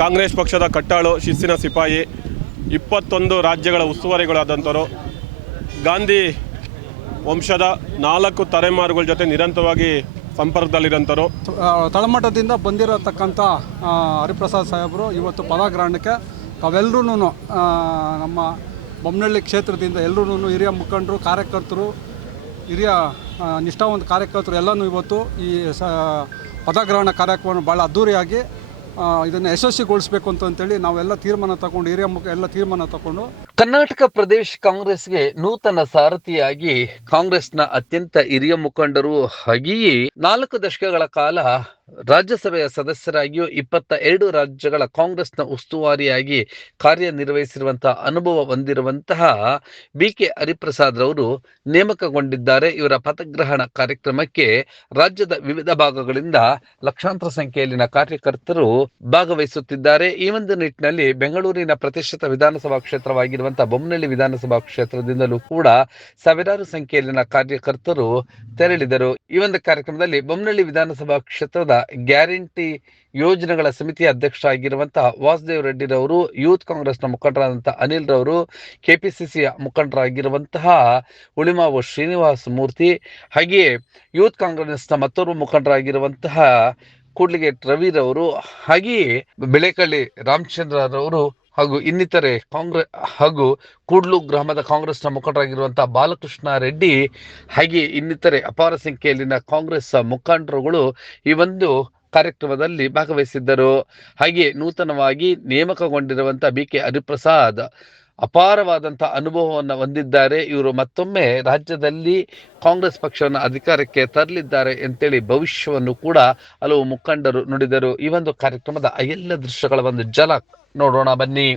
ಕಾಂಗ್ರೆಸ್ ಪಕ್ಷದ ಕಟ್ಟಾಳು ಶಿಸ್ತಿನ ಸಿಪಾಯಿ 21 ರಾಜ್ಯಗಳ ಉಸ್ತುವಾರಿಗಳಾದಂಥವರು ಗಾಂಧಿ ವಂಶದ 4 ತಲೆಮಾರುಗಳ ಜೊತೆ ನಿರಂತರವಾಗಿ ಸಂಪರ್ಕದಲ್ಲಿರೋಂಥವ್ರು. ತಳಮಟ್ಟದಿಂದ ಬಂದಿರತಕ್ಕಂಥ ಹರಿಪ್ರಸಾದ್ ಸಾಹೇಬರು ಇವತ್ತು ಪದಗ್ರಹಣಕ್ಕೆ ತಾವೆಲ್ಲರೂ ನಮ್ಮ ಬೊಮ್ಮನಹಳ್ಳಿ ಕ್ಷೇತ್ರದಿಂದ ಎಲ್ಲರೂ ಹಿರಿಯ ಮುಖಂಡರು, ಕಾರ್ಯಕರ್ತರು, ಹಿರಿಯ ನಿಷ್ಠಾವಂತ ಕಾರ್ಯಕರ್ತರು ಎಲ್ಲನೂ ಇವತ್ತು ಈ ಪದಗ್ರಹಣ ಕಾರ್ಯಕ್ರಮವನ್ನು ಭಾಳ ಅದ್ಧೂರಿಯಾಗಿ ಇದನ್ನು ಯಶಸ್ವಿಗೊಳಿಸಬೇಕು ಅಂತೇಳಿ ನಾವೆಲ್ಲ ತೀರ್ಮಾನ ತಗೊಂಡು ಹಿರಿಯ ಎಲ್ಲ ತೀರ್ಮಾನ ತಗೊಂಡು ಕರ್ನಾಟಕ ಪ್ರದೇಶ ಕಾಂಗ್ರೆಸ್ಗೆ ನೂತನ ಸಾರಥಿಯಾಗಿ ಕಾಂಗ್ರೆಸ್ನ ಅತ್ಯಂತ ಹಿರಿಯ ಮುಖಂಡರು ಹಾಗೆಯೇ 4 ದಶಕಗಳ ಕಾಲ ರಾಜ್ಯಸಭೆಯ ಸದಸ್ಯರಾಗಿಯೂ 22 ರಾಜ್ಯಗಳ ಕಾಂಗ್ರೆಸ್ನ ಉಸ್ತುವಾರಿಯಾಗಿ ಕಾರ್ಯನಿರ್ವಹಿಸಿರುವಂತಹ ಅನುಭವ ಹೊಂದಿರುವಂತಹ BK ಹರಿಪ್ರಸಾದ್ ರವರು ನೇಮಕಗೊಂಡಿದ್ದಾರೆ. ಇವರ ಪದಗ್ರಹಣ ಕಾರ್ಯಕ್ರಮಕ್ಕೆ ರಾಜ್ಯದ ವಿವಿಧ ಭಾಗಗಳಿಂದ ಲಕ್ಷಾಂತರ ಸಂಖ್ಯೆಯಲ್ಲಿನ ಕಾರ್ಯಕರ್ತರು ಭಾಗವಹಿಸುತ್ತಿದ್ದಾರೆ. ಈ ಒಂದು ನಿಟ್ಟಿನಲ್ಲಿ ಬೆಂಗಳೂರಿನ ಪ್ರತಿಷ್ಠಿತ ವಿಧಾನಸಭಾ ಕ್ಷೇತ್ರವಾಗಿರುವಂತಹ ಬೊಮ್ಮನಹಳ್ಳಿ ವಿಧಾನಸಭಾ ಕ್ಷೇತ್ರದಿಂದಲೂ ಕೂಡ ಸಾವಿರಾರು ಸಂಖ್ಯೆಯಲ್ಲಿನ ಕಾರ್ಯಕರ್ತರು ತೆರಳಿದರು. ಈ ಒಂದು ಕಾರ್ಯಕ್ರಮದಲ್ಲಿ ಬೊಮ್ಮನಹಳ್ಳಿ ವಿಧಾನಸಭಾ ಕ್ಷೇತ್ರದ ಗ್ಯಾರಂಟಿ ಯೋಜನೆಗಳ ಸಮಿತಿಯ ಅಧ್ಯಕ್ಷರಾಗಿರುವಂತಹ ವಾಸುದೇವ್ ರೆಡ್ಡಿ ರವರು, ಯೂತ್ ಕಾಂಗ್ರೆಸ್ನ ಮುಖಂಡರಾದಂತಹ ಅನಿಲ್ ರವರು, ಕೆಪಿಸಿಸಿಯ ಮುಖಂಡರಾಗಿರುವಂತಹ ಉಳಿಮಾವು ಶ್ರೀನಿವಾಸ ಮೂರ್ತಿ, ಹಾಗೆಯೇ ಯೂತ್ ಕಾಂಗ್ರೆಸ್ನ ಮತ್ತೋರ್ವ ಮುಖಂಡರಾಗಿರುವಂತಹ ಕೂಡ್ಲಿಗೇಟ್ ರವಿರವರು, ಹಾಗೆಯೇ ಬೆಳೆಕಳ್ಳಿ ರಾಮಚಂದ್ರರವರು ಹಾಗೂ ಇನ್ನಿತರೆ ಹಾಗೂ ಕೂಡ್ಲು ಗ್ರಾಮದ ಕಾಂಗ್ರೆಸ್ನ ಮುಖಂಡರಾಗಿರುವಂತಹ ಬಾಲಕೃಷ್ಣ ರೆಡ್ಡಿ, ಹಾಗೆ ಇನ್ನಿತರೆ ಅಪಾರ ಸಂಖ್ಯೆಯಲ್ಲಿನ ಕಾಂಗ್ರೆಸ್ ಮುಖಂಡರುಗಳು ಈ ಒಂದು ಕಾರ್ಯಕ್ರಮದಲ್ಲಿ ಭಾಗವಹಿಸಿದ್ದರು. ಹಾಗೆ ನೂತನವಾಗಿ ನೇಮಕಗೊಂಡಿರುವಂತಹ BK ಹರಿಪ್ರಸಾದ್ ಅಪಾರವಾದಂತಹ ಅನುಭವವನ್ನು ಹೊಂದಿದ್ದಾರೆ. ಇವರು ಮತ್ತೊಮ್ಮೆ ರಾಜ್ಯದಲ್ಲಿ ಕಾಂಗ್ರೆಸ್ ಪಕ್ಷವನ್ನು ಅಧಿಕಾರಕ್ಕೆ ತರಲಿದ್ದಾರೆ ಅಂತೇಳಿ ಭವಿಷ್ಯವನ್ನು ಕೂಡ ಹಲವು ಮುಖಂಡರು ನುಡಿದರು. ಈ ಒಂದು ಕಾರ್ಯಕ್ರಮದ ಎಲ್ಲ ದೃಶ್ಯಗಳ ಒಂದು ಝಲಕ್ ನೋಡೋಣ ಬನ್ನಿ.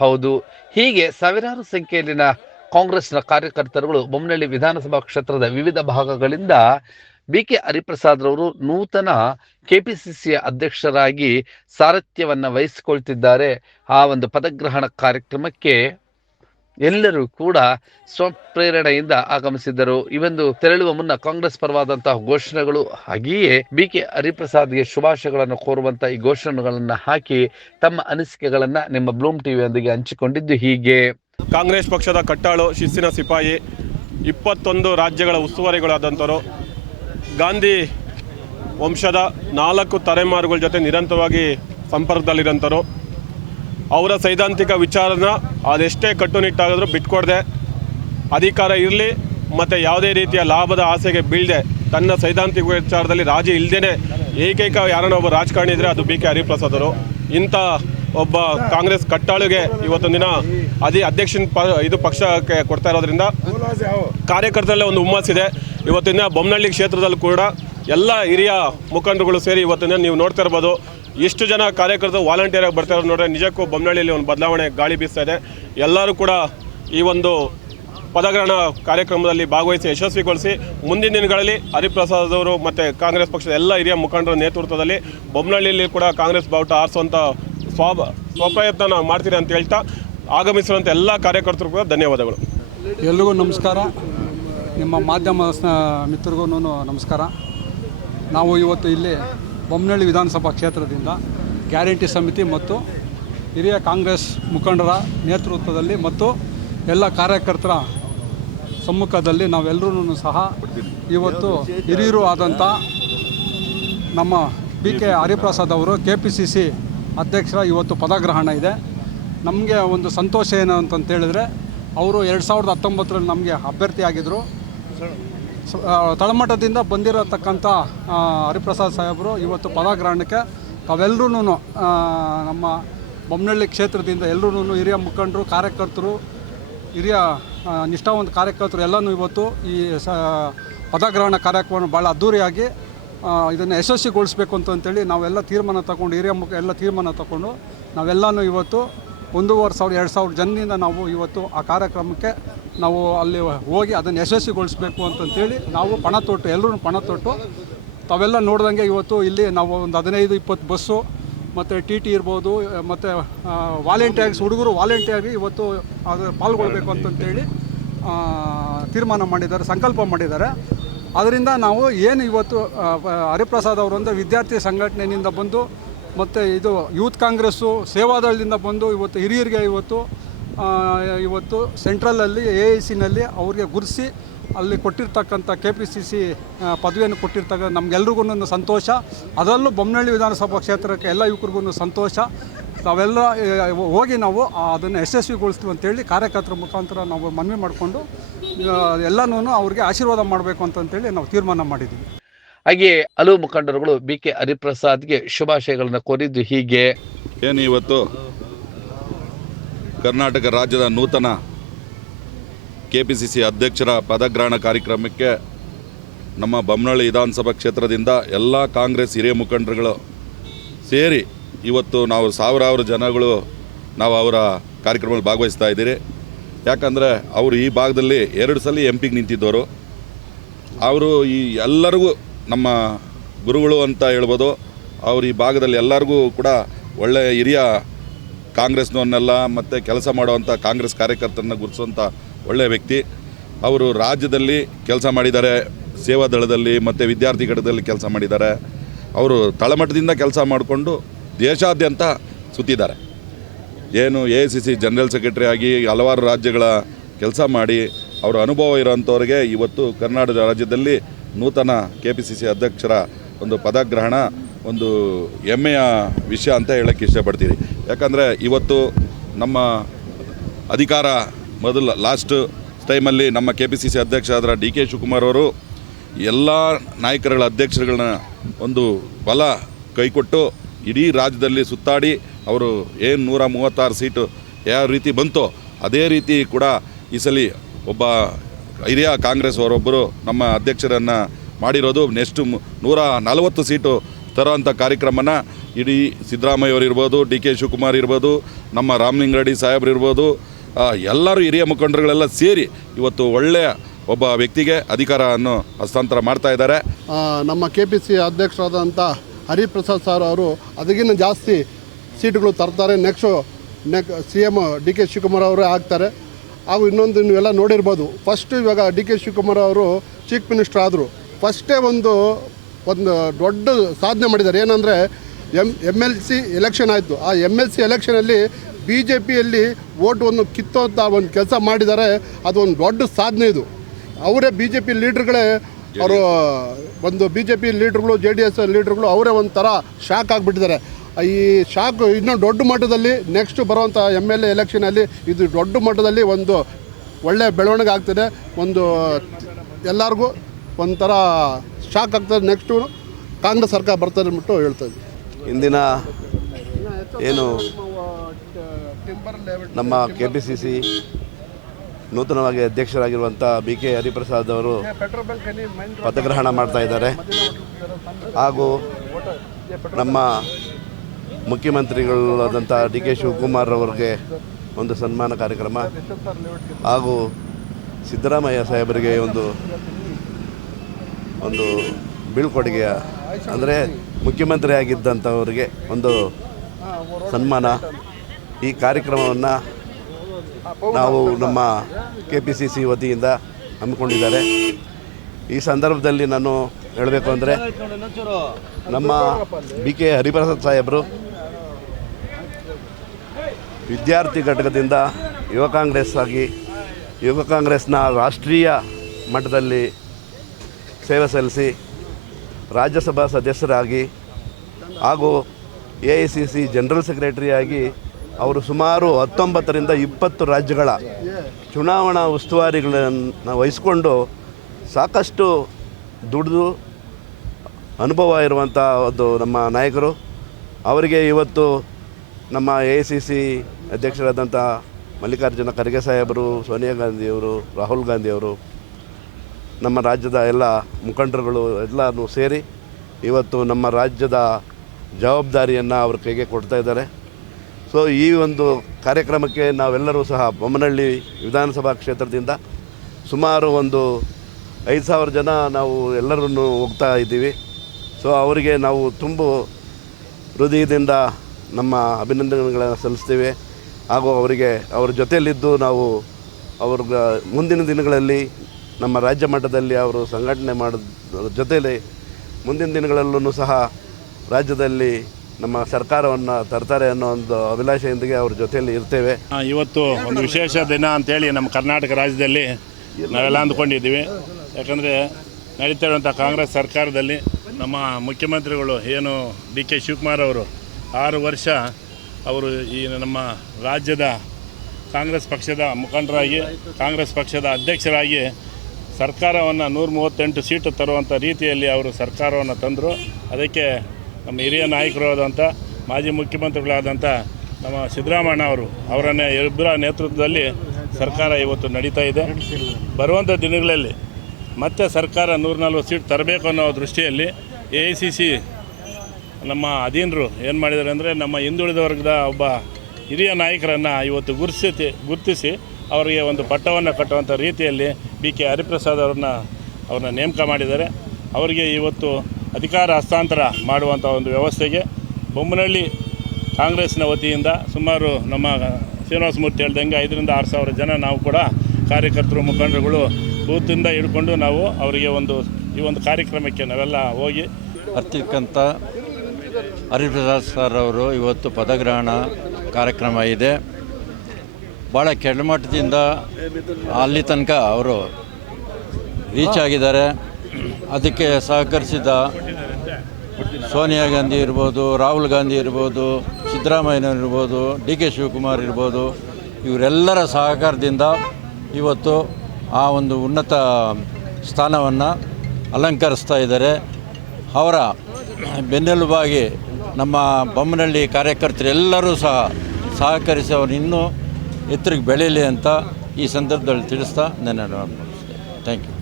ಹೌದು, ಹೀಗೆ ಸಾವಿರಾರು ಸಂಖ್ಯೆಯಲ್ಲಿನ ಕಾಂಗ್ರೆಸ್ನ ಕಾರ್ಯಕರ್ತರುಗಳು ಬೊಮ್ಮನಹಳ್ಳಿ ವಿಧಾನಸಭಾ ಕ್ಷೇತ್ರದ ವಿವಿಧ ಭಾಗಗಳಿಂದ BK ಹರಿಪ್ರಸಾದ್ ರವರು ನೂತನ ಕೆಪಿಸಿಸಿಯ ಅಧ್ಯಕ್ಷರಾಗಿ ಸಾರಥ್ಯವನ್ನ ವಹಿಸಿಕೊಳ್ತಿದ್ದಾರೆ. ಆ ಒಂದು ಪದಗ್ರಹಣ ಕಾರ್ಯಕ್ರಮಕ್ಕೆ ಎಲ್ಲರೂ ಕೂಡ ಸ್ವಪ್ರೇರಣೆಯಿಂದ ಆಗಮಿಸಿದ್ದರು. ಈ ಒಂದು ತೆರಳುವ ಮುನ್ನ ಕಾಂಗ್ರೆಸ್ ಪರವಾದಂತಹ ಘೋಷಣೆಗಳು ಹಾಗೆಯೇ BK ಹರಿಪ್ರಸಾದ್ಗೆ ಶುಭಾಶಯಗಳನ್ನು ಕೋರುವಂತಹ ಈ ಘೋಷಣೆಗಳನ್ನ ಹಾಕಿ ತಮ್ಮ ಅನಿಸಿಕೆಗಳನ್ನ ನಿಮ್ಮ ಬ್ಲೂಮ್ ಟಿವಿಯೊಂದಿಗೆ ಹಂಚಿಕೊಂಡಿದ್ದು ಹೀಗೆ. ಕಾಂಗ್ರೆಸ್ ಪಕ್ಷದ ಕಟ್ಟಾಳು ಶಿಸ್ತಿನ ಸಿಪಾಯಿ 21 ರಾಜ್ಯಗಳ ಉಸ್ತುವಾರಿಗಳಾದಂಥವರು ಗಾಂಧಿ ವಂಶದ 4 ತಲೆಮಾರುಗಳ ಜೊತೆ ನಿರಂತರವಾಗಿ ಸಂಪರ್ಕದಲ್ಲಿರೋಂಥವ್ರು. ಅವರ ಸೈದ್ಧಾಂತಿಕ ವಿಚಾರನ ಅದೆಷ್ಟೇ ಕಟ್ಟುನಿಟ್ಟಾಗಿದ್ರೂ ಬಿಟ್ಕೊಡದೆ, ಅಧಿಕಾರ ಇರಲಿ ಮತ್ತು ಯಾವುದೇ ರೀತಿಯ ಲಾಭದ ಆಸೆಗೆ ಬೀಳದೆ, ತನ್ನ ಸೈದ್ಧಾಂತಿಕ ವಿಚಾರದಲ್ಲಿ ರಾಜಿ ಇಲ್ಲದೇ ಏಕೈಕ ಯಾರನ್ನ ಒಬ್ಬ ರಾಜಕಾರಣಿ ಇದ್ದರೆ ಅದು BK ಹರಿಪ್ರಸಾದ್ ಅವರು. ಇಂಥ ಒಬ್ಬ ಕಾಂಗ್ರೆಸ್ ಕಟ್ಟಾಳುಗೆ ಇವತ್ತೊಂದು ದಿನ ಇದು ಪಕ್ಷಕ್ಕೆ ಕೊಡ್ತಾ ಇರೋದ್ರಿಂದ ಕಾರ್ಯಕರ್ತರಲ್ಲೇ ಒಂದು ಹುಮ್ಮಸ್ಸಿದೆ. ಇವತ್ತಿನ ಬೊಮ್ಮನಹಳ್ಳಿ ಕ್ಷೇತ್ರದಲ್ಲಿ ಕೂಡ ಎಲ್ಲ ಹಿರಿಯ ಮುಖಂಡರುಗಳು ಸೇರಿ ಇವತ್ತಿನ ನೀವು ನೋಡ್ತಾ ಇರ್ಬೋದು ಎಷ್ಟು ಜನ ಕಾರ್ಯಕರ್ತರು ವಾಲಂಟಿಯರಾಗಿ ಬರ್ತಾ ಇರೋದು ನೋಡ್ರೆ ನಿಜಕ್ಕೂ ಬೊಮ್ಮನಹಳ್ಳಿಯಲ್ಲಿ ಒಂದು ಬದಲಾವಣೆ ಗಾಳಿ ಬೀಸ್ತಾ ಇದೆ. ಎಲ್ಲರೂ ಕೂಡ ಈ ಒಂದು ಪದಗ್ರಹಣ ಕಾರ್ಯಕ್ರಮದಲ್ಲಿ ಭಾಗವಹಿಸಿ ಯಶಸ್ವಿಗೊಳಿಸಿ ಮುಂದಿನ ದಿನಗಳಲ್ಲಿ ಹರಿಪ್ರಸಾದ್ ಅವರು ಮತ್ತು ಕಾಂಗ್ರೆಸ್ ಪಕ್ಷದ ಎಲ್ಲ ಹಿರಿಯ ಮುಖಂಡರ ನೇತೃತ್ವದಲ್ಲಿ ಬೊಮ್ಮನಹಳ್ಳಿಯಲ್ಲಿ ಕೂಡ ಕಾಂಗ್ರೆಸ್ ಬಾವುಟ ಹಾರಿಸುವಂಥ ಸ್ವಪ್ರಯತ್ನ ಮಾಡ್ತೀರಿ ಅಂತ ಹೇಳ್ತಾ ಆಗಮಿಸಿರುವಂಥ ಎಲ್ಲ ಕಾರ್ಯಕರ್ತರು ಕೂಡ ಧನ್ಯವಾದಗಳು. ಎಲ್ರಿಗೂ ನಮಸ್ಕಾರ. ನಿಮ್ಮ ಮಾಧ್ಯಮ ಮಿತ್ರರಿಗೂ ನಮಸ್ಕಾರ. ನಾವು ಇವತ್ತು ಇಲ್ಲಿ ಬೊಮ್ಮನಹಳ್ಳಿ ವಿಧಾನಸಭಾ ಕ್ಷೇತ್ರದಿಂದ ಗ್ಯಾರಂಟಿ ಸಮಿತಿ ಮತ್ತು ಹಿರಿಯ ಕಾಂಗ್ರೆಸ್ ಮುಖಂಡರ ನೇತೃತ್ವದಲ್ಲಿ ಮತ್ತು ಎಲ್ಲ ಕಾರ್ಯಕರ್ತರ ಸಮ್ಮುಖದಲ್ಲಿ ನಾವೆಲ್ಲರೂ ಸಹ ಇವತ್ತು ಹಿರಿಯರು ಆದಂಥ ನಮ್ಮ BK ಹರಿಪ್ರಸಾದ್ ಅವರು KPCC ಅಧ್ಯಕ್ಷರ ಇವತ್ತು ಪದಗ್ರಹಣ ಇದೆ. ನಮಗೆ ಒಂದು ಸಂತೋಷ ಏನು ಅಂತಂತೇಳಿದ್ರೆ ಅವರು 2019ರಲ್ಲಿ ನಮಗೆ ಅಭ್ಯರ್ಥಿಯಾಗಿದ್ದರು. ತಳಮಟ್ಟದಿಂದ ಬಂದಿರತಕ್ಕಂಥ ಹರಿಪ್ರಸಾದ್ ಸಾಹೇಬರು ಇವತ್ತು ಪದಗ್ರಹಣಕ್ಕೆ ತಾವೆಲ್ಲರೂ ನಮ್ಮ ಬೊಮ್ಮನಹಳ್ಳಿ ಕ್ಷೇತ್ರದಿಂದ ಎಲ್ಲರೂ ಹಿರಿಯ ಮುಖಂಡರು, ಕಾರ್ಯಕರ್ತರು, ಹಿರಿಯ ನಿಷ್ಠಾವಂತ ಕಾರ್ಯಕರ್ತರು ಎಲ್ಲನೂ ಇವತ್ತು ಈ ಪದಗ್ರಹಣ ಕಾರ್ಯಕ್ರಮವನ್ನು ಭಾಳ ಅದ್ಧೂರಿಯಾಗಿ ಇದನ್ನು ಯಶಸ್ವಿಗೊಳಿಸಬೇಕು ಅಂತೇಳಿ ನಾವೆಲ್ಲ ತೀರ್ಮಾನ ತಗೊಂಡು ಹಿರಿಯ ಎಲ್ಲ ತೀರ್ಮಾನ ತಗೊಂಡು ನಾವೆಲ್ಲನೂ ಇವತ್ತು 1,500-2,000 ಜನರಿಂದ ನಾವು ಇವತ್ತು ಆ ಕಾರ್ಯಕ್ರಮಕ್ಕೆ ನಾವು ಅಲ್ಲಿ ಹೋಗಿ ಅದನ್ನು ಯಶಸ್ವಿಗೊಳಿಸಬೇಕು ಅಂತಂತೇಳಿ ನಾವು ಪಣ ತೊಟ್ಟು ಎಲ್ಲರೂ ಪಣ ತೊಟ್ಟು ತಾವೆಲ್ಲ ನೋಡ್ದಂಗೆ ಇವತ್ತು ಇಲ್ಲಿ ನಾವು ಒಂದು 15-20 ಬಸ್ಸು ಮತ್ತು ಟಿ ಇರ್ಬೋದು ಮತ್ತು ವಾಲಂಟಿಯರ್ಸ್ ಹುಡುಗರು ವಾಲಂಟಿಯರ್ಗೆ ಇವತ್ತು ಅದು ಪಾಲ್ಗೊಳ್ಬೇಕು ಅಂತಂತೇಳಿ ತೀರ್ಮಾನ ಮಾಡಿದ್ದಾರೆ, ಸಂಕಲ್ಪ ಮಾಡಿದ್ದಾರೆ. ಅದರಿಂದ ನಾವು ಏನು ಇವತ್ತು ಹರಿಪ್ರಸಾದ್ ಅವರೊಂದು ವಿದ್ಯಾರ್ಥಿ ಸಂಘಟನೆಯಿಂದ ಬಂದು ಮತ್ತು ಇದು ಯೂತ್ ಕಾಂಗ್ರೆಸ್ಸು ಸೇವಾದಳದಿಂದ ಬಂದು ಇವತ್ತು ಹಿರಿಯರಿಗೆ ಇವತ್ತು ಸೆಂಟ್ರಲಲ್ಲಿ AICನಲ್ಲಿ ಅವ್ರಿಗೆ ಗುರುತಿಸಿ ಅಲ್ಲಿ ಕೊಟ್ಟಿರ್ತಕ್ಕಂಥ KPCC ಪದವಿಯನ್ನು ಕೊಟ್ಟಿರ್ತಕ್ಕಂಥ ನಮಗೆಲ್ರಿಗೂ ಸಂತೋಷ. ಅದರಲ್ಲೂ ಬೊಮ್ಮನಹಳ್ಳಿ ವಿಧಾನಸಭಾ ಕ್ಷೇತ್ರಕ್ಕೆ ಎಲ್ಲ ಯುವಕರಿಗೂ ಸಂತೋಷ. ನಾವೆಲ್ಲ ಹೋಗಿ ನಾವು ಅದನ್ನು ಯಶಸ್ವಿಗೊಳಿಸ್ತೀವಿ ಅಂತೇಳಿ ಕಾರ್ಯಕರ್ತರ ಮುಖಾಂತರ ನಾವು ಮನವಿ ಮಾಡಿಕೊಂಡು ಎಲ್ಲನೂ ಅವ್ರಿಗೆ ಆಶೀರ್ವಾದ ಮಾಡಬೇಕು ಅಂತಂತೇಳಿ ನಾವು ತೀರ್ಮಾನ ಮಾಡಿದ್ದೀವಿ. ಹಾಗೆ ಹಲವು ಮುಖಂಡರುಗಳು BK ಹರಿಪ್ರಸಾದ್ಗೆ ಶುಭಾಶಯಗಳನ್ನು ಕೋರಿದ್ದು ಹೀಗೆ. ಏನು ಇವತ್ತು ಕರ್ನಾಟಕ ರಾಜ್ಯದ ನೂತನ KPCC ಅಧ್ಯಕ್ಷರ ಪದಗ್ರಹಣ ಕಾರ್ಯಕ್ರಮಕ್ಕೆ ನಮ್ಮ ಬೊಮ್ಮನಹಳ್ಳಿ ವಿಧಾನಸಭಾ ಕ್ಷೇತ್ರದಿಂದ ಎಲ್ಲ ಕಾಂಗ್ರೆಸ್ ಹಿರಿಯ ಮುಖಂಡರುಗಳು ಸೇರಿ ಇವತ್ತು ನಾವು ಸಾವಿರಾರು ಜನಗಳು ನಾವು ಅವರ ಕಾರ್ಯಕ್ರಮದಲ್ಲಿ ಭಾಗವಹಿಸ್ತಾ ಇದ್ದೀರಿ. ಯಾಕಂದರೆ ಅವರು ಈ ಭಾಗದಲ್ಲಿ 2 ಸಲ MP ನಿಂತಿದ್ದವರು. ಅವರು ಈ ಎಲ್ಲರಿಗೂ ನಮ್ಮ ಗುರುಗಳು ಅಂತ ಹೇಳ್ಬೋದು. ಅವರು ಈ ಭಾಗದಲ್ಲಿ ಎಲ್ಲರಿಗೂ ಕೂಡ ಒಳ್ಳೆಯ ಹಿರಿಯ ಕಾಂಗ್ರೆಸ್ನವನ್ನೆಲ್ಲ ಮತ್ತು ಕೆಲಸ ಮಾಡುವಂಥ ಕಾಂಗ್ರೆಸ್ ಕಾರ್ಯಕರ್ತರನ್ನ ಗುರುತಿಸುವಂಥ ಒಳ್ಳೆಯ ವ್ಯಕ್ತಿ. ಅವರು ರಾಜ್ಯದಲ್ಲಿ ಕೆಲಸ ಮಾಡಿದ್ದಾರೆ, ಸೇವಾದಳದಲ್ಲಿ ಮತ್ತು ವಿದ್ಯಾರ್ಥಿ ಘಟಕದಲ್ಲಿ ಕೆಲಸ ಮಾಡಿದ್ದಾರೆ. ಅವರು ತಳಮಟ್ಟದಿಂದ ಕೆಲಸ ಮಾಡಿಕೊಂಡು ದೇಶಾದ್ಯಂತ ಸುತ್ತಿದ್ದಾರೆ. ಏನು AICC ಜನರಲ್ ಸೆಕ್ರೆಟರಿ ಆಗಿ ಹಲವಾರು ರಾಜ್ಯಗಳ ಕೆಲಸ ಮಾಡಿ ಅವರ ಅನುಭವ ಇರೋಂಥವ್ರಿಗೆ ಇವತ್ತು ಕರ್ನಾಟಕ ರಾಜ್ಯದಲ್ಲಿ ನೂತನ KPCC ಅಧ್ಯಕ್ಷರ ಒಂದು ಪದಗ್ರಹಣ ಒಂದು ಹೆಮ್ಮೆಯ ವಿಷಯ ಅಂತ ಹೇಳೋಕ್ಕೆ ಇಷ್ಟಪಡ್ತೀವಿ. ಯಾಕಂದರೆ ಇವತ್ತು ನಮ್ಮ ಅಧಿಕಾರ ಮೊದಲು ಲಾಸ್ಟ್ ಟೈಮಲ್ಲಿ ನಮ್ಮ KPCC ಅಧ್ಯಕ್ಷರಾದ DK ಶಿವಕುಮಾರ್ ಅವರು ಎಲ್ಲ ನಾಯಕರುಗಳ ಅಧ್ಯಕ್ಷರುಗಳನ್ನ ಒಂದು ಬಲ ಕೈಕೊಟ್ಟು ಇಡೀ ರಾಜ್ಯದಲ್ಲಿ ಸುತ್ತಾಡಿ ಅವರು ಏನು 136 ಸೀಟು ಯಾವ ರೀತಿ ಬಂತೋ ಅದೇ ರೀತಿ ಕೂಡ ಈ ಸಲ ಒಬ್ಬ ಹಿರಿಯ ಕಾಂಗ್ರೆಸ್ ಅವರೊಬ್ಬರು ನಮ್ಮ ಅಧ್ಯಕ್ಷರನ್ನು ಮಾಡಿರೋದು. ನೆಕ್ಸ್ಟು 140 ಸೀಟು ತರೋವಂಥ ಕಾರ್ಯಕ್ರಮನ ಇಡೀ ಸಿದ್ದರಾಮಯ್ಯ ಅವರು ಇರ್ಬೋದು, DK ಶಿವಕುಮಾರ್ ಇರ್ಬೋದು, ನಮ್ಮ ರಾಮಲಿಂಗಾರೆಡ್ಡಿ ಸಾಹೇಬ್ರು ಇರ್ಬೋದು, ಎಲ್ಲರೂ ಹಿರಿಯ ಮುಖಂಡರುಗಳೆಲ್ಲ ಸೇರಿ ಇವತ್ತು ಒಳ್ಳೆಯ ಒಬ್ಬ ವ್ಯಕ್ತಿಗೆ ಅಧಿಕಾರವನ್ನು ಹಸ್ತಾಂತರ ಮಾಡ್ತಾ ಇದ್ದಾರೆ. ನಮ್ಮ KPCC ಅಧ್ಯಕ್ಷರಾದಂಥ ಹರಿಪ್ರಸಾದ್ ಸರ್ ಅವರು ಅದಕ್ಕಿಂತ ಜಾಸ್ತಿ ಸೀಟುಗಳು ತರ್ತಾರೆ. ನೆಕ್ಸ್ಟು CM DK ಶಿವಕುಮಾರ್ ಅವರೇ ಆಗ್ತಾರೆ. ಹಾಗೂ ಇನ್ನೊಂದು ನೀವೆಲ್ಲ ನೋಡಿರ್ಬೋದು, ಫಸ್ಟು ಇವಾಗ DK ಶಿವಕುಮಾರ್ ಅವರು ಚೀಫ್ ಮಿನಿಸ್ಟರ್ ಆದರು. ಫಸ್ಟೇ ಒಂದು ದೊಡ್ಡ ಸಾಧನೆ ಮಾಡಿದ್ದಾರೆ. ಏನಂದರೆ MLC ಎಲೆಕ್ಷನ್ ಆಯಿತು. ಆ MLC ಎಲೆಕ್ಷನಲ್ಲಿ BJPಯಲ್ಲಿ ಓಟನ್ನು ಕಿತ್ತೋಂಥ ಒಂದು ಕೆಲಸ ಮಾಡಿದ್ದಾರೆ. ಅದು ಒಂದು ದೊಡ್ಡ ಸಾಧನೆ. ಇದು ಅವರೇ BJP ಲೀಡ್ರ್ಗಳೇ, ಅವರು ಒಂದು BJP ಲೀಡ್ರ್ಗಳು JDS ಲೀಡ್ರ್ಗಳು ಅವರೇ ಒಂಥರ ಶಾಕ್ ಆಗಿಬಿಟ್ಟಿದ್ದಾರೆ. ಈ ಶಾಕ್ ಇನ್ನೂ ದೊಡ್ಡ ಮಟ್ಟದಲ್ಲಿ ನೆಕ್ಸ್ಟ್ ಬರುವಂಥ MLA ಎಲೆಕ್ಷನಲ್ಲಿ ಇದು ದೊಡ್ಡ ಮಟ್ಟದಲ್ಲಿ ಒಂದು ಒಳ್ಳೆಯ ಬೆಳವಣಿಗೆ ಆಗ್ತದೆ. ಒಂದು ಎಲ್ಲರಿಗೂ ಒಂಥರ ಶಾಕ್ ಆಗ್ತದೆ. ನೆಕ್ಸ್ಟು ಕಾಂಗ್ರೆಸ್ ಸರ್ಕಾರ ಬರ್ತಾರೆ ಅಂದ್ಬಿಟ್ಟು ಹೇಳ್ತಾಯಿದ್ವಿ. ಇಂದಿನ ಏನು ನಮ್ಮ KPCC ನೂತನವಾಗಿ ಅಧ್ಯಕ್ಷರಾಗಿರುವಂಥ BK ಹರಿಪ್ರಸಾದ್ ಅವರು ಪದಗ್ರಹಣ ಮಾಡ್ತಾ ಇದ್ದಾರೆ. ಹಾಗೂ ನಮ್ಮ ಮುಖ್ಯಮಂತ್ರಿಗಳಾದಂಥ DK ಶಿವಕುಮಾರ್ ಅವರಿಗೆ ಒಂದು ಸನ್ಮಾನ ಕಾರ್ಯಕ್ರಮ, ಹಾಗೂ ಸಿದ್ದರಾಮಯ್ಯ ಸಾಹೇಬರಿಗೆ ಒಂದು ಬೀಳ್ಕೊಡುಗೆಯ ಅಂದರೆ ಮುಖ್ಯಮಂತ್ರಿ ಆಗಿದ್ದಂಥವರಿಗೆ ಒಂದು ಸನ್ಮಾನ. ಈ ಕಾರ್ಯಕ್ರಮವನ್ನು ನಾವು ನಮ್ಮ KPCC ವತಿಯಿಂದ ಹಮ್ಮಿಕೊಂಡಿದ್ದಾರೆ. ಈ ಸಂದರ್ಭದಲ್ಲಿ ನಾನು ಹೇಳಬೇಕು ಅಂದರೆ ನಮ್ಮ BK ಹರಿಪ್ರಸಾದ್ ಸಾಹೇಬರು ವಿದ್ಯಾರ್ಥಿ ಘಟಕದಿಂದ ಯುವ ಕಾಂಗ್ರೆಸ್ನ ರಾಷ್ಟ್ರೀಯ ಮಟ್ಟದಲ್ಲಿ ಸೇವೆ ಸಲ್ಲಿಸಿ ರಾಜ್ಯಸಭಾ ಸದಸ್ಯರಾಗಿ ಹಾಗೂ AICC ಜನರಲ್ ಸೆಕ್ರೆಟರಿಯಾಗಿ ಅವರು ಸುಮಾರು 19ರಿಂದ 20 ರಾಜ್ಯಗಳ ಚುನಾವಣಾ ಉಸ್ತುವಾರಿಗಳನ್ನು ವಹಿಸಿಕೊಂಡು ಸಾಕಷ್ಟು ದುಡಿದು ಅನುಭವ ಇರುವಂಥ ಒಂದು ನಮ್ಮ ನಾಯಕರು. ಅವರಿಗೆ ಇವತ್ತು ನಮ್ಮ AICC ಅಧ್ಯಕ್ಷರಾದಂಥ ಮಲ್ಲಿಕಾರ್ಜುನ ಖರ್ಗೆ ಸಾಹೇಬರು, ಸೋನಿಯಾ ಗಾಂಧಿಯವರು, ರಾಹುಲ್ ಗಾಂಧಿಯವರು, ನಮ್ಮ ರಾಜ್ಯದ ಎಲ್ಲ ಮುಖಂಡರುಗಳು ಎಲ್ಲರೂ ಸೇರಿ ಇವತ್ತು ನಮ್ಮ ರಾಜ್ಯದ ಜವಾಬ್ದಾರಿಯನ್ನು ಅವ್ರ ಕೈಗೆ ಕೊಡ್ತಾ ಇದ್ದಾರೆ. ಸೊ ಈ ಒಂದು ಕಾರ್ಯಕ್ರಮಕ್ಕೆ ನಾವೆಲ್ಲರೂ ಸಹ ಬೊಮ್ಮನಹಳ್ಳಿ ವಿಧಾನಸಭಾ ಕ್ಷೇತ್ರದಿಂದ ಸುಮಾರು ಒಂದು 5,000 ಜನ ನಾವು ಎಲ್ಲರೂ ಹೋಗ್ತಾ ಇದ್ದೀವಿ. ಸೊ ಅವರಿಗೆ ನಾವು ತುಂಬ ಹೃದಯದಿಂದ ನಮ್ಮ ಅಭಿನಂದನೆಗಳನ್ನು ಸಲ್ಲಿಸ್ತೀವಿ. ಹಾಗೂ ಅವರಿಗೆ ಅವ್ರ ಜೊತೆಯಲ್ಲಿದ್ದು ನಾವು ಅವ್ರಿಗೆ ಮುಂದಿನ ದಿನಗಳಲ್ಲಿ ನಮ್ಮ ರಾಜ್ಯ ಮಟ್ಟದಲ್ಲಿ ಅವರು ಸಂಘಟನೆ ಮಾಡೋದ್ರ ಜೊತೆಯಲ್ಲಿ ಮುಂದಿನ ದಿನಗಳಲ್ಲೂ ಸಹ ರಾಜ್ಯದಲ್ಲಿ ನಮ್ಮ ಸರ್ಕಾರವನ್ನು ತರ್ತಾರೆ ಅನ್ನೋ ಒಂದು ಅಭಿಲಾಷೆಯೊಂದಿಗೆ ಅವ್ರ ಜೊತೆಯಲ್ಲಿ ಇರ್ತೇವೆ. ಇವತ್ತು ಒಂದು ವಿಶೇಷ ದಿನ ಅಂತೇಳಿ ನಮ್ಮ ಕರ್ನಾಟಕ ರಾಜ್ಯದಲ್ಲಿ ನಾವೆಲ್ಲ ಅಂದ್ಕೊಂಡಿದ್ದೀವಿ. ಯಾಕಂದರೆ ನಡೀತಾ ಇರುವಂಥ ಕಾಂಗ್ರೆಸ್ ಸರ್ಕಾರದಲ್ಲಿ ನಮ್ಮ ಮುಖ್ಯಮಂತ್ರಿಗಳು ಏನು ಡಿ.ಕೆ. ಶಿವಕುಮಾರ್ ಅವರು 6 ವರ್ಷ ಅವರು ಈ ನಮ್ಮ ರಾಜ್ಯದ ಕಾಂಗ್ರೆಸ್ ಪಕ್ಷದ ಮುಖಂಡರಾಗಿ, ಕಾಂಗ್ರೆಸ್ ಪಕ್ಷದ ಅಧ್ಯಕ್ಷರಾಗಿ ಸರ್ಕಾರವನ್ನು 138 ಸೀಟು ತರುವಂಥ ರೀತಿಯಲ್ಲಿ ಅವರು ಸರ್ಕಾರವನ್ನು ತಂದರು. ಅದಕ್ಕೆ ನಮ್ಮ ಹಿರಿಯ ನಾಯಕರು ಆದಂಥ ಮಾಜಿ ಮುಖ್ಯಮಂತ್ರಿಗಳಾದಂಥ ನಮ್ಮ ಸಿದ್ದರಾಮಯ್ಯ ಅವರನ್ನೇ ಇಬ್ಬರ ನೇತೃತ್ವದಲ್ಲಿ ಸರ್ಕಾರ ಇವತ್ತು ನಡೀತಾ ಇದೆ. ಬರುವಂಥ ದಿನಗಳಲ್ಲಿ ಮತ್ತೆ ಸರ್ಕಾರ 140 ಸೀಟ್ ತರಬೇಕು ಅನ್ನೋ ದೃಷ್ಟಿಯಲ್ಲಿ AICC ನಮ್ಮ ಅಧೀನರು ಏನು ಮಾಡಿದ್ದಾರೆ ಅಂದರೆ, ನಮ್ಮ ಹಿಂದುಳಿದ ವರ್ಗದ ಒಬ್ಬ ಹಿರಿಯ ನಾಯಕರನ್ನು ಇವತ್ತು ಗುರುತಿಸಿ ಅವರಿಗೆ ಒಂದು ಪಟ್ಟವನ್ನು ಕಟ್ಟುವಂಥ ರೀತಿಯಲ್ಲಿ BK ಹರಿಪ್ರಸಾದ್ ಅವ್ರನ್ನ ನೇಮಕ ಮಾಡಿದ್ದಾರೆ. ಅವರಿಗೆ ಇವತ್ತು ಅಧಿಕಾರ ಹಸ್ತಾಂತರ ಮಾಡುವಂಥ ಒಂದು ವ್ಯವಸ್ಥೆಗೆ ಬೊಮ್ಮನಹಳ್ಳಿ ಕಾಂಗ್ರೆಸ್ನ ವತಿಯಿಂದ ಸುಮಾರು ನಮ್ಮ ಶ್ರೀನಿವಾಸಮೂರ್ತಿ ಹೇಳ್ದಂಗೆ 5,000 to 6,000 ಜನ ನಾವು ಕೂಡ ಕಾರ್ಯಕರ್ತರು, ಮುಖಂಡರುಗಳು ಬೂತಿಂದ ಹಿಡ್ಕೊಂಡು ನಾವು ಅವರಿಗೆ ಈ ಒಂದು ಕಾರ್ಯಕ್ರಮಕ್ಕೆ ನಾವೆಲ್ಲ ಹೋಗಿ ಅರ್ಥಕ್ಕಂಥ ಹರಿಪ್ರಸಾದ್ ಸರ್ ಅವರು ಇವತ್ತು ಪದಗ್ರಹಣ ಕಾರ್ಯಕ್ರಮ ಇದೆ. ಭಾಳ ಕೆಳಮಟ್ಟದಿಂದ ಅಲ್ಲಿ ತನಕ ಅವರು ರೀಚ್ ಆಗಿದ್ದಾರೆ. ಅದಕ್ಕೆ ಸಹಕರಿಸಿದ ಸೋನಿಯಾ ಗಾಂಧಿ ಇರ್ಬೋದು, ರಾಹುಲ್ ಗಾಂಧಿ ಇರ್ಬೋದು, ಸಿದ್ದರಾಮಯ್ಯನವರಿರ್ಬೋದು, ಡಿ.ಕೆ. ಶಿವಕುಮಾರ್ ಇರ್ಬೋದು, ಇವರೆಲ್ಲರ ಸಹಕಾರದಿಂದ ಇವತ್ತು ಆ ಒಂದು ಉನ್ನತ ಸ್ಥಾನವನ್ನು ಅಲಂಕರಿಸ್ತಾ ಇದ್ದಾರೆ. ಅವರ ಬೆನ್ನೆಲುಬಾಗಿ ನಮ್ಮ ಬೊಮ್ಮನಹಳ್ಳಿ ಕಾರ್ಯಕರ್ತರೆಲ್ಲರೂ ಸಹ ಸಹಕರಿಸಿ ಅವರು ಇನ್ನೂ ಎತ್ತರಕ್ಕೆ ಬೆಳೀಲಿ ಅಂತ ಈ ಸಂದರ್ಭದಲ್ಲಿ ತಿಳಿಸ್ತಾ ನನ್ನ ಥ್ಯಾಂಕ್ ಯು.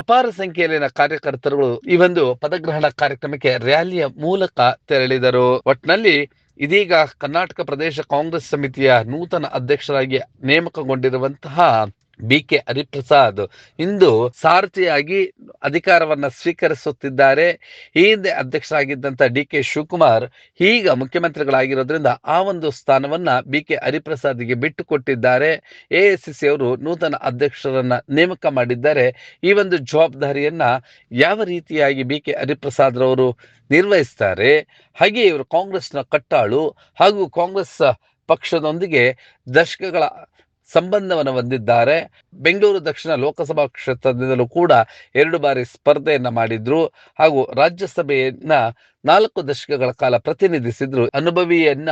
ಅಪಾರ ಸಂಖ್ಯೆಯಲ್ಲಿನ ಕಾರ್ಯಕರ್ತರು ಈ ಒಂದು ಪದಗ್ರಹಣ ಕಾರ್ಯಕ್ರಮಕ್ಕೆ ರ್ಯಾಲಿಯ ಮೂಲಕ ತೆರಳಿದರು. ಒಟ್ಟಿನಲ್ಲಿ ಇದೀಗ ಕರ್ನಾಟಕ ಪ್ರದೇಶ ಕಾಂಗ್ರೆಸ್ ಸಮಿತಿಯ ನೂತನ ಅಧ್ಯಕ್ಷರಾಗಿ ನೇಮಕಗೊಂಡಿರುವಂತಹ BK ಹರಿಪ್ರಸಾದ್ ಇಂದು ಸಾರಥಿಯಾಗಿ ಅಧಿಕಾರವನ್ನ ಸ್ವೀಕರಿಸುತ್ತಿದ್ದಾರೆ. ಈ ಹಿಂದೆ ಅಧ್ಯಕ್ಷರಾಗಿದ್ದಂತ D.K. ಶಿವಕುಮಾರ್ ಈಗ ಮುಖ್ಯಮಂತ್ರಿಗಳಾಗಿರೋದ್ರಿಂದ ಆ ಒಂದು ಸ್ಥಾನವನ್ನ BK ಹರಿಪ್ರಸಾದ್ಗೆ ಬಿಟ್ಟು ಕೊಟ್ಟಿದ್ದಾರೆ. AICC ಅವರು ನೂತನ ಅಧ್ಯಕ್ಷರನ್ನ ನೇಮಕ ಮಾಡಿದ್ದಾರೆ. ಈ ಒಂದು ಜವಾಬ್ದಾರಿಯನ್ನ ಯಾವ ರೀತಿಯಾಗಿ BK ಹರಿಪ್ರಸಾದ್ ರವರು ನಿರ್ವಹಿಸ್ತಾರೆ, ಹಾಗೆ ಇವರು ಕಾಂಗ್ರೆಸ್ನ ಕಟ್ಟಾಳು ಹಾಗೂ ಕಾಂಗ್ರೆಸ್ ಪಕ್ಷದೊಂದಿಗೆ ದಶಕಗಳ ಸಂಬಂಧವನ್ನು ಹೊಂದಿದ್ದಾರೆ. ಬೆಂಗಳೂರು ದಕ್ಷಿಣ ಲೋಕಸಭಾ ಕ್ಷೇತ್ರದಿಂದಲೂ ಕೂಡ 2 ಬಾರಿ ಸ್ಪರ್ಧೆಯನ್ನ ಮಾಡಿದ್ರು ಹಾಗೂ ರಾಜ್ಯಸಭೆಯನ್ನ 4 ದಶಕಗಳ ಕಾಲ ಪ್ರತಿನಿಧಿಸಿದ್ರು. ಅನುಭವಿಯನ್ನ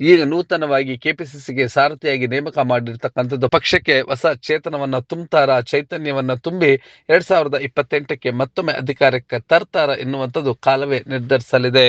ಈಗ ನೂತನವಾಗಿ KPCCಗೆ ಸಾರಥಿಯಾಗಿ ನೇಮಕ ಮಾಡಿರ್ತಕ್ಕಂಥದ್ದು ಪಕ್ಷಕ್ಕೆ ಹೊಸ ಚೇತನವನ್ನ ತುಂಬುತ್ತಾರ, ಚೈತನ್ಯವನ್ನ ತುಂಬಿ 2028ಕ್ಕೆ ಮತ್ತೊಮ್ಮೆ ಅಧಿಕಾರಕ್ಕೆ ತರ್ತಾರ ಎನ್ನುವಂಥದ್ದು ಕಾಲವೇ ನಿರ್ಧರಿಸಲಿದೆ.